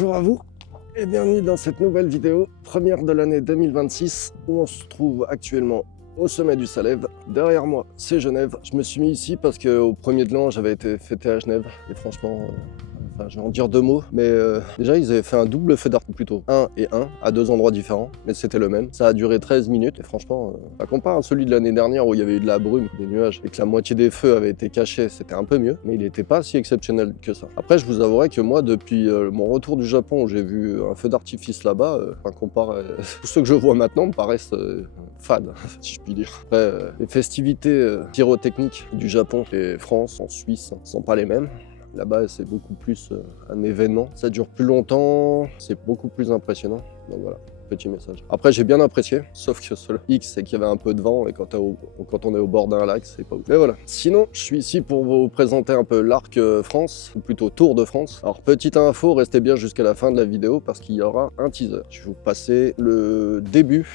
Bonjour à vous et bienvenue dans cette nouvelle vidéo, première de l'année 2026, où on se trouve actuellement au sommet du Salève. Derrière moi, c'est Genève. Je me suis mis ici parce qu'au premier de l'an, j'avais été fêté à Genève. Et franchement, je vais en dire deux mots. Mais déjà, ils avaient fait un double feu d'artifice, plutôt 1 et 1, à deux endroits différents. Mais c'était le même. Ça a duré 13 minutes. Et franchement, à comparer à celui de l'année dernière où il y avait eu de la brume, des nuages, et que la moitié des feux avaient été cachés, c'était un peu mieux. Mais il n'était pas si exceptionnel que ça. Après, je vous avouerai que moi, depuis mon retour du Japon, où j'ai vu un feu d'artifice là-bas, comparé à tous ceux que je vois maintenant, me paraissent fades, si je puis dire. Après, les festivités pyrotechniques du Japon et France, en Suisse, sont pas les mêmes. Là-bas, c'est beaucoup plus un événement. Ça dure plus longtemps, c'est beaucoup plus impressionnant. Donc voilà, petit message. Après, j'ai bien apprécié, sauf que seul X, c'est qu'il y avait un peu de vent et quand on est au bord d'un lac, c'est pas ouf. Mais voilà. Sinon, je suis ici pour vous présenter un peu l'Arc France, ou plutôt Tour de France. Alors, petite info, restez bien jusqu'à la fin de la vidéo parce qu'il y aura un teaser. Je vais vous passer le début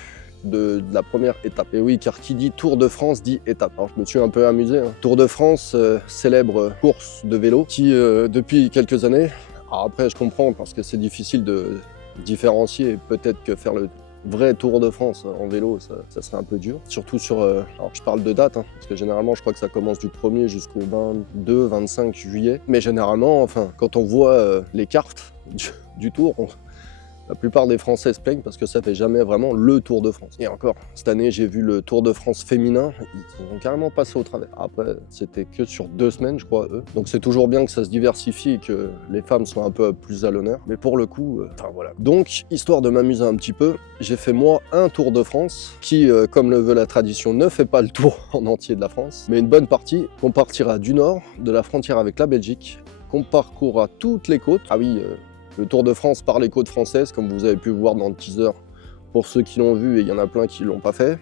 de la première étape. Et oui, car qui dit Tour de France dit étape. Alors je me suis un peu amusé. Tour de France, célèbre course de vélo qui, depuis quelques années, alors après je comprends parce que c'est difficile de différencier, peut-être que faire le vrai Tour de France en vélo, ça serait un peu dur. Surtout sur, alors je parle de date, parce que généralement je crois que ça commence du 1er jusqu'au 22-25 juillet. Mais généralement, enfin, quand on voit les cartes du Tour, la plupart des Français se plaignent parce que ça fait jamais vraiment le Tour de France. Et encore, cette année, j'ai vu le Tour de France féminin, ils ont carrément passé au travers. Après, c'était que sur 2 semaines, je crois, eux. Donc c'est toujours bien que ça se diversifie et que les femmes soient un peu plus à l'honneur. Mais pour le coup, enfin voilà. Donc, histoire de m'amuser un petit peu, j'ai fait moi un Tour de France qui, comme le veut la tradition, ne fait pas le tour en entier de la France, mais une bonne partie qu'on partira du nord, de la frontière avec la Belgique, qu'on parcourra toutes les côtes. Ah oui, le Tour de France par les côtes françaises, comme vous avez pu voir dans le teaser, pour ceux qui l'ont vu, et il y en a plein qui ne l'ont pas fait.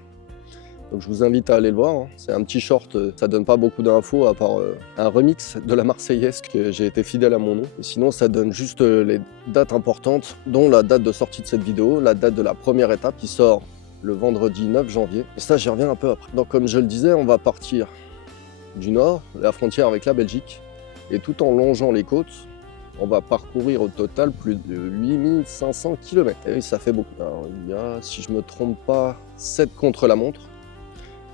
Donc je vous invite à aller le voir. C'est un petit short, ça donne pas beaucoup d'infos à part un remix de la Marseillaise que j'ai été fidèle à mon nom. Et sinon, ça donne juste les dates importantes, dont la date de sortie de cette vidéo, la date de la première étape qui sort le vendredi 9 janvier. Et ça, j'y reviens un peu après. Donc comme je le disais, on va partir du nord, la frontière avec la Belgique, et tout en longeant les côtes, on va parcourir au total plus de 8500 km. Et oui, ça fait beaucoup. Alors, il y a, si je ne me trompe pas, 7 contre-la-montre,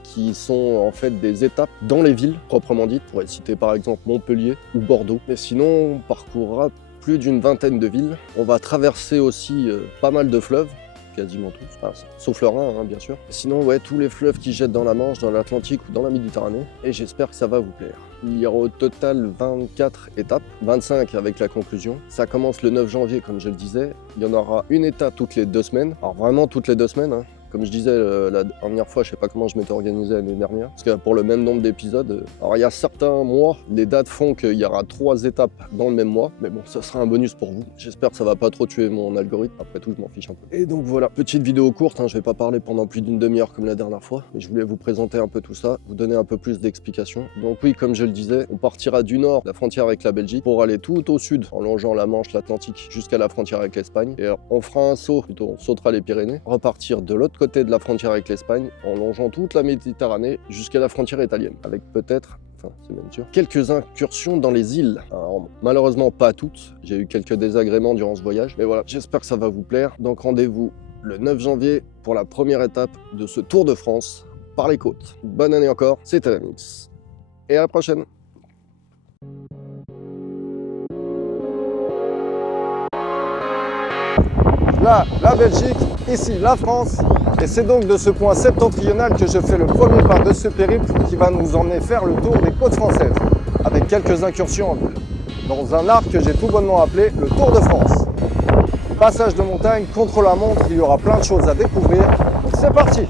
qui sont en fait des étapes dans les villes, proprement dites. On pourrait citer par exemple Montpellier ou Bordeaux. Mais sinon, on parcourra plus d'une vingtaine de villes. On va traverser aussi pas mal de fleuves, quasiment tous, sauf le Rhin, bien sûr. Sinon, ouais, tous les fleuves qui jettent dans la Manche, dans l'Atlantique ou dans la Méditerranée. Et j'espère que ça va vous plaire. Il y aura au total 24 étapes, 25 avec la conclusion. Ça commence le 9 janvier, comme je le disais. Il y en aura une étape toutes les 2 semaines. Alors vraiment toutes les 2 semaines, Comme je disais la dernière fois, je sais pas comment je m'étais organisé l'année dernière, parce que pour le même nombre d'épisodes, alors il y a certains mois, les dates font qu'il y aura 3 étapes dans le même mois, mais bon, ça sera un bonus pour vous. J'espère que ça va pas trop tuer mon algorithme, après tout, je m'en fiche un peu. Et donc voilà, petite vidéo courte, je vais pas parler pendant plus d'une demi-heure comme la dernière fois, mais je voulais vous présenter un peu tout ça, vous donner un peu plus d'explications. Donc oui, comme je le disais, on partira du nord, la frontière avec la Belgique, pour aller tout au sud, en longeant la Manche, l'Atlantique, jusqu'à la frontière avec l'Espagne. Et on fera un saut, plutôt on sautera les Pyrénées, repartir de l'autre côté de la frontière avec l'Espagne, en longeant toute la Méditerranée jusqu'à la frontière italienne, avec peut-être, enfin c'est même sûr, quelques incursions dans les îles. Alors, malheureusement pas toutes, j'ai eu quelques désagréments durant ce voyage, mais voilà, j'espère que ça va vous plaire. Donc rendez-vous le 9 janvier pour la première étape de ce Tour de France par les côtes. Bonne année encore, c'était Amix, et à la prochaine. Là, la Belgique, ici la France, et c'est donc de ce point septentrional que je fais le premier pas de ce périple qui va nous emmener faire le tour des côtes françaises, avec quelques incursions en ville, dans un arc que j'ai tout bonnement appelé le Tour de France. Passage de montagne, contre la montre, il y aura plein de choses à découvrir, donc c'est parti!